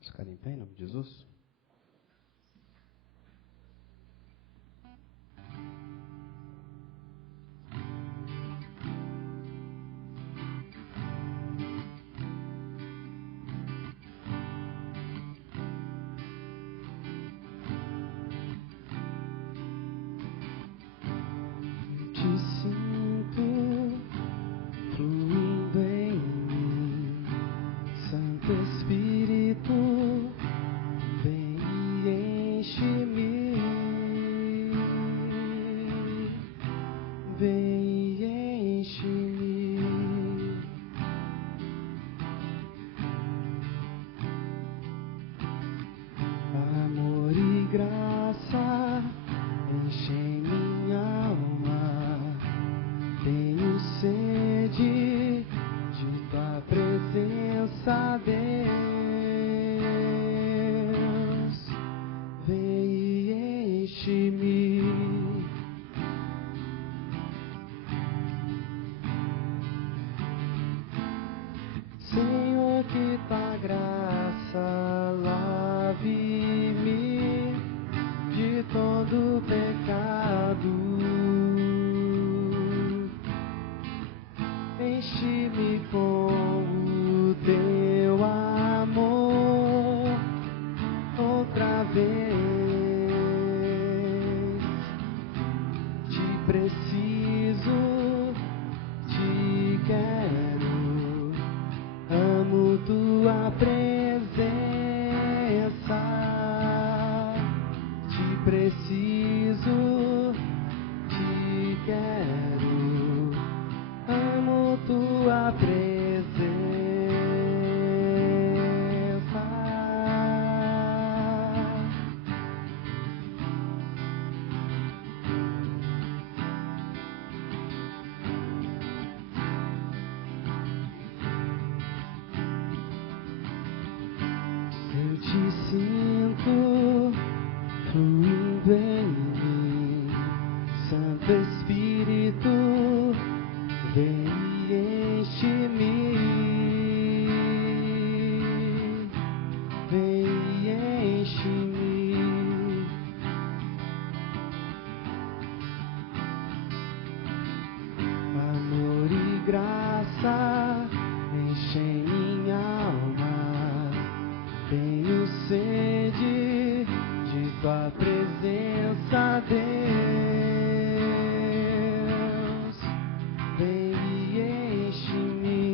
Ficar em pé, em nome de Jesus. Te sinto fluindo em mim, Santo Espírito, vem e enche-me, vem e enche-me. Amor e graça enchem minha alma, tenho sede de tua presença, Deus. Vem e enche-me. Senhor, que tua graça lave-me de todo pecado. Enche-me com o teu amor outra vez. Te preciso, te quero, amo tua presença. Te preciso, te quero, amo tua presença. Eu te sinto fluindo em mim, Santo Espírito, vem e enche-me, vem e enche-me. Amor e graça enchem minha alma, tenho sede de tua presença, Deus. Vem e enche-me.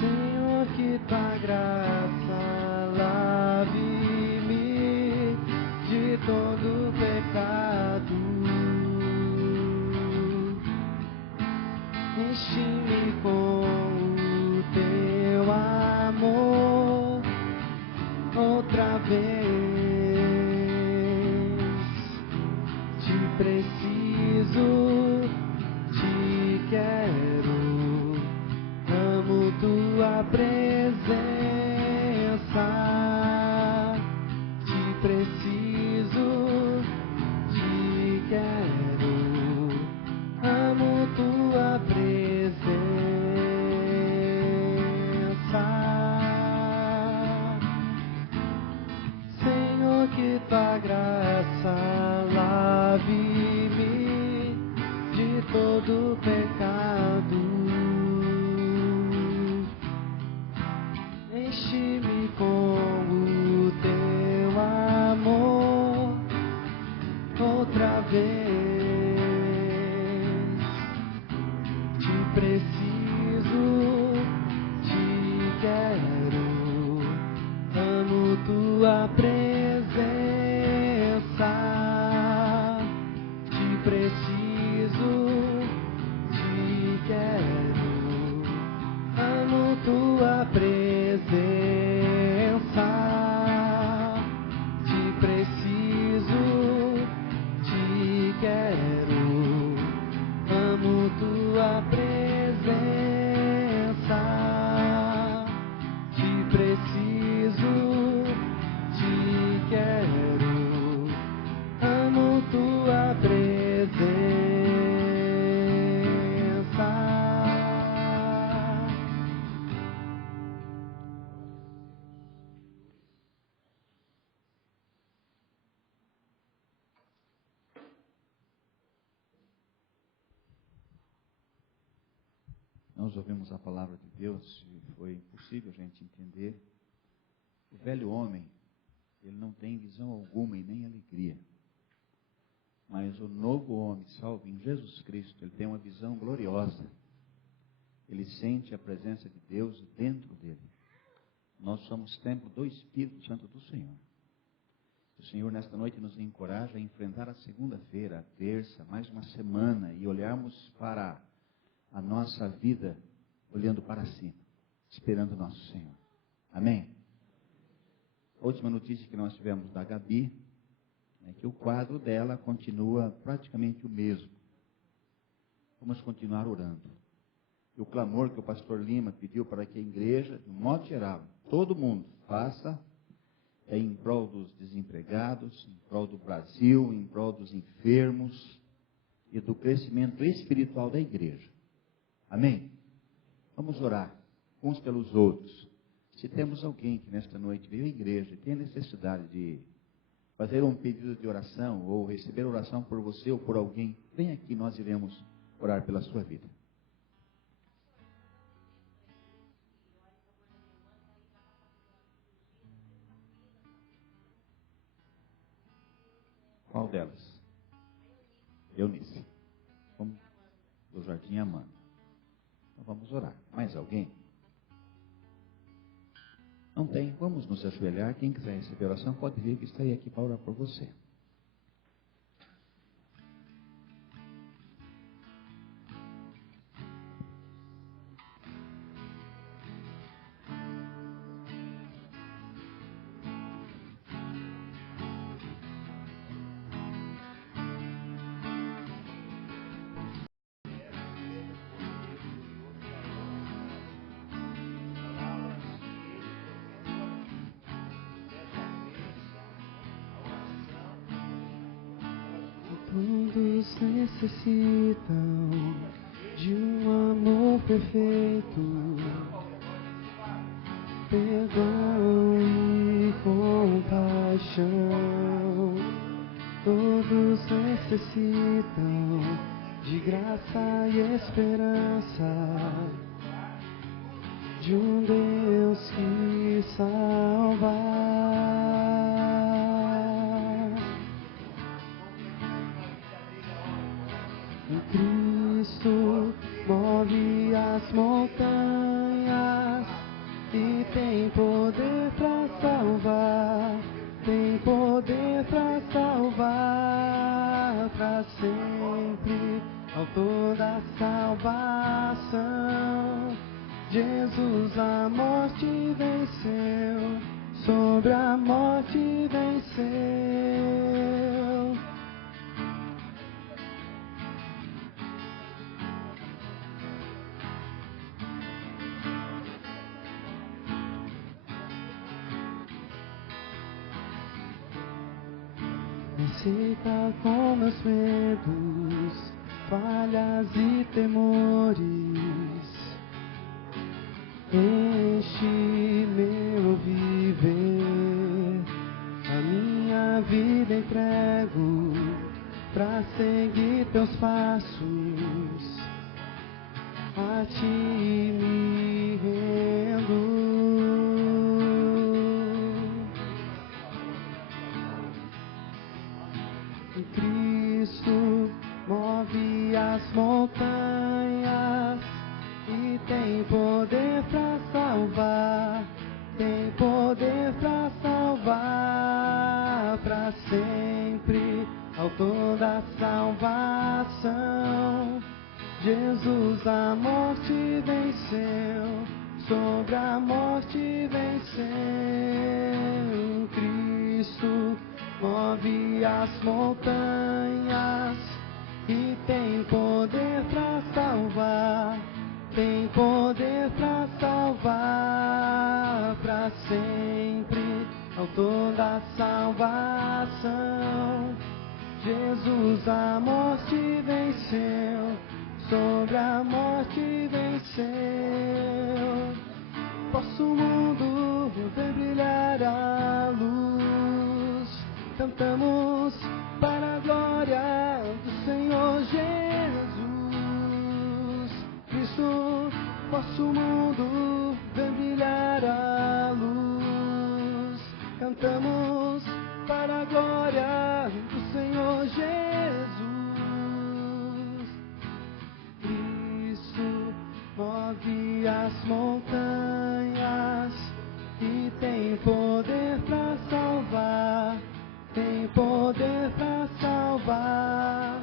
Senhor, que tua graça lave-me de todo pecado. Enche-me com o teu amor outra vez. Te preciso, te quero, amo tua preciso, te quero, amo tua presença. Senhor, que tua graça lave-me de todo pecado. Enche-me com o teu amor outra vez. Te preciso, te quero, amo tua presença. Te preciso, te quero, amo tua presença. Te preciso, te quero, amo tua presença. Te preciso, te quero, amo tua presença. Nós ouvimos a palavra de Deus e foi impossível a gente entender. O velho homem, ele não tem visão alguma e nem alegria. Mas o novo homem, salvo em Jesus Cristo, ele tem uma visão gloriosa. Ele sente a presença de Deus dentro dele. Nós somos templo do Espírito Santo do Senhor. O Senhor nesta noite nos encoraja a enfrentar a segunda-feira, a terça, mais uma semana e olharmos para a nossa vida olhando para cima, esperando o nosso Senhor. Amém? A última notícia que nós tivemos da Gabi é que o quadro dela continua praticamente o mesmo. Vamos continuar orando. E o clamor que o pastor Lima pediu para que a igreja, de um modo geral, todo mundo faça, é em prol dos desempregados, em prol do Brasil, em prol dos enfermos e do crescimento espiritual da igreja. Amém? Vamos orar uns pelos outros. Se temos alguém que nesta noite veio à igreja e tem a necessidade de fazer um pedido de oração ou receber oração por você ou por alguém, vem aqui, nós iremos orar pela sua vida. Qual delas? Eunice. Vamos do Jardim Amanda. Então vamos orar. Mais alguém? Não tem? Vamos nos ajoelhar. Quem quiser receber oração pode vir que estarei aqui para orar por você. Todos necessitam de um amor perfeito, perdão e compaixão. Todos necessitam de graça e esperança, de um Deus que salva. Em Cristo move as montanhas e tem poder para salvar, tem poder para salvar para sempre, autor da salvação. Jesus a morte venceu, sobre a morte venceu. aceita com meus medos, falhas e temores. Enche meu viver, a minha vida entrego pra seguir teus passos, a ti me rendo. Cristo move as montanhas e tem poder pra salvar, tem poder pra salvar pra sempre, autor da salvação. Jesus a morte venceu, sobre a morte venceu. Cristo move as montanhas e tem poder pra salvar, tem poder pra salvar pra sempre, autor da salvação. Jesus a morte venceu, sobre a morte venceu. Posso o mundo ver brilhar a luz, cantamos para a glória do Senhor Jesus. Cristo, posso o mundo ver brilhar a luz, cantamos para a glória do Senhor Jesus. Cristo move as montanhas e tem poder para salvar, tem poder pra salvar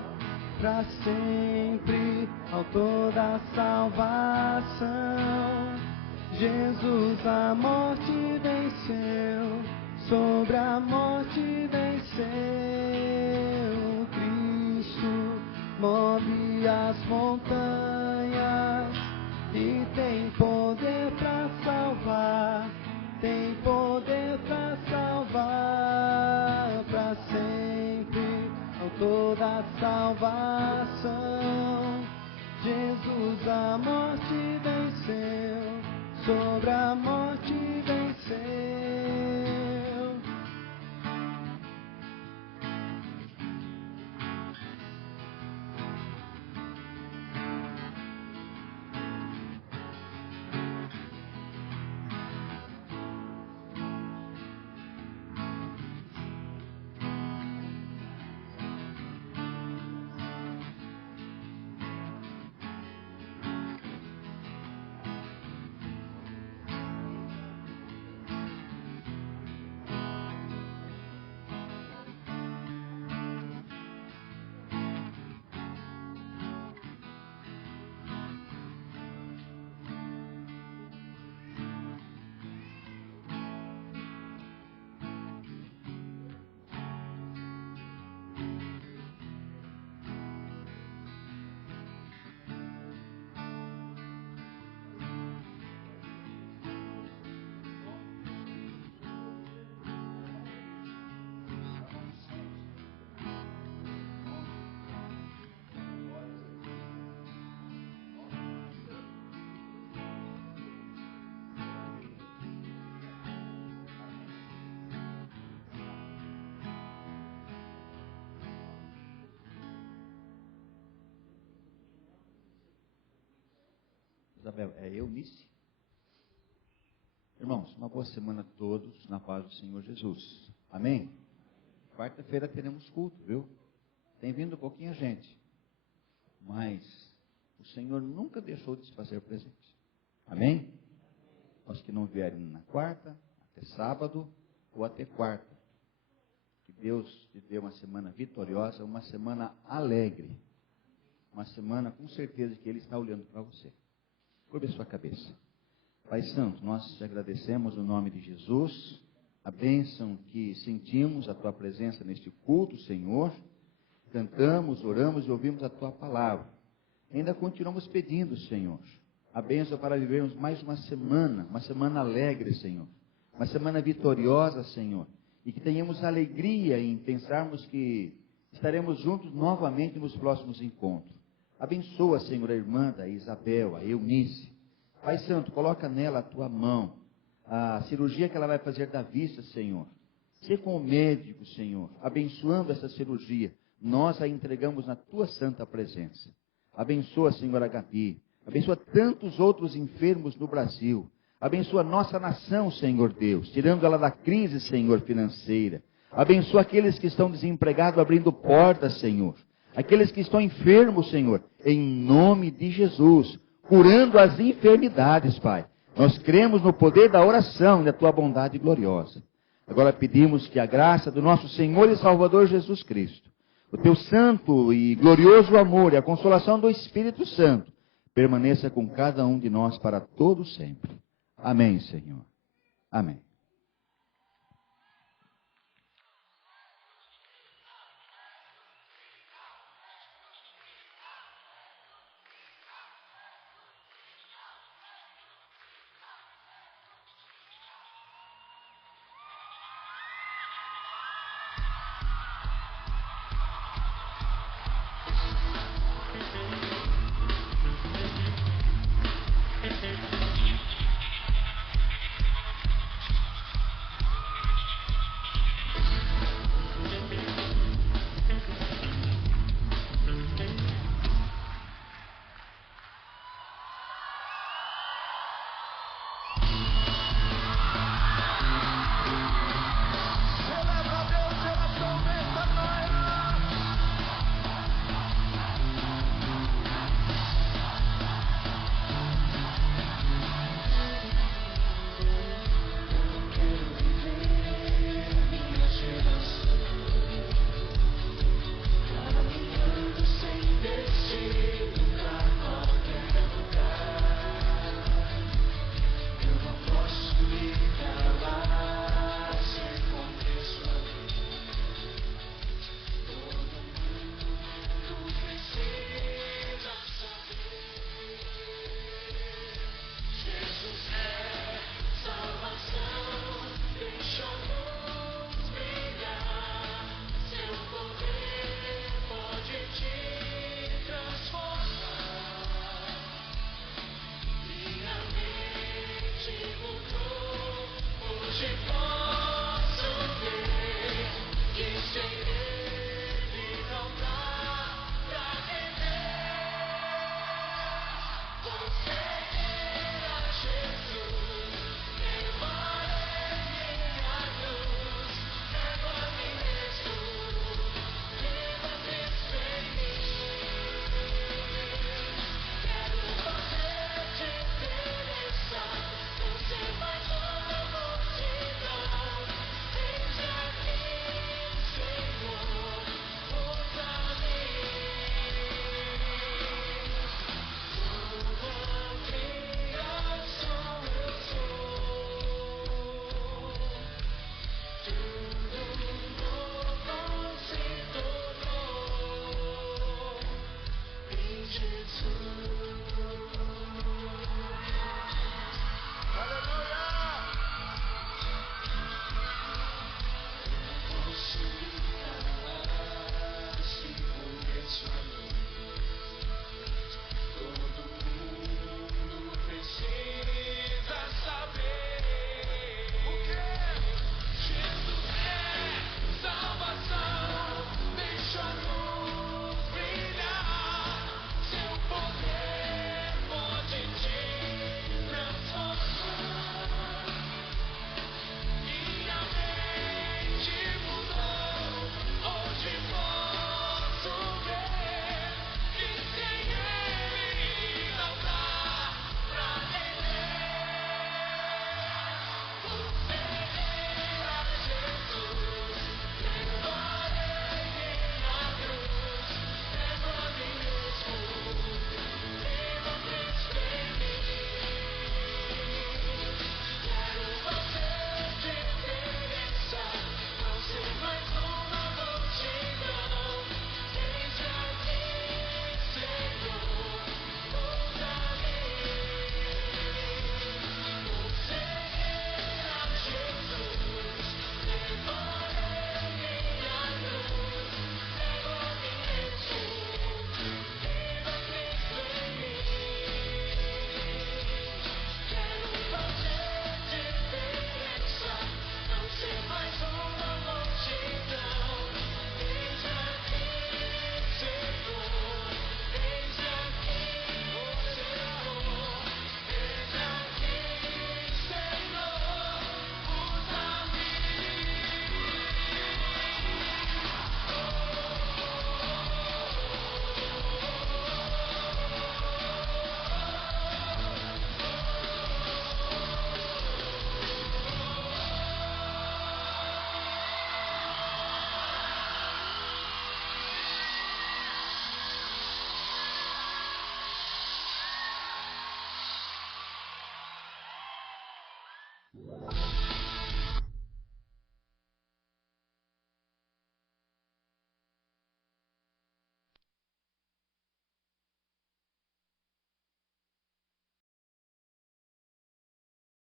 pra sempre, autor da salvação. Jesus a morte venceu, sobre a morte venceu. Cristo move as montanhas e tem poder pra salvar, tem poder pra salvar pra sempre, autor da salvação. Jesus a morte venceu, sobre a morte venceu. Isabel, é Eunice? Irmãos, uma boa semana a todos, na paz do Senhor Jesus. Amém? Quarta-feira teremos culto, viu? Tem vindo pouquinha gente, mas o Senhor nunca deixou de se fazer presente. Amém? Os que não vierem na quarta, até sábado ou até quarta. Que Deus te dê uma semana vitoriosa, uma semana alegre. Uma semana com certeza que Ele está olhando para você. Curva a sua cabeça. Pai Santo, nós te agradecemos no nome de Jesus, a bênção que sentimos a Tua presença neste culto, Senhor. Cantamos, oramos e ouvimos a Tua palavra. Ainda continuamos pedindo, Senhor, a bênção para vivermos mais uma semana alegre, Senhor. Uma semana vitoriosa, Senhor. e que tenhamos alegria em pensarmos que estaremos juntos novamente nos próximos encontros. Abençoa, Senhor, a irmã da Isabel, a Eunice. Pai Santo, coloca nela a tua mão, a cirurgia que ela vai fazer da vista, Senhor. Sê com o médico, Senhor, abençoando essa cirurgia. Nós a entregamos na tua santa presença. Abençoa, Senhor, a Gabi. Abençoa tantos outros enfermos no Brasil. Abençoa a nossa nação, Senhor Deus, tirando ela da crise, Senhor, financeira. Abençoa aqueles que estão desempregados, abrindo portas, Senhor. Aqueles que estão enfermos, Senhor, em nome de Jesus, curando as enfermidades, Pai. Nós cremos no poder da oração e da tua bondade gloriosa. Agora pedimos que a graça do nosso Senhor e Salvador Jesus Cristo, o teu santo e glorioso amor e a consolação do Espírito Santo permaneça com cada um de nós para todo sempre. Amém, Senhor. Amém. Deus.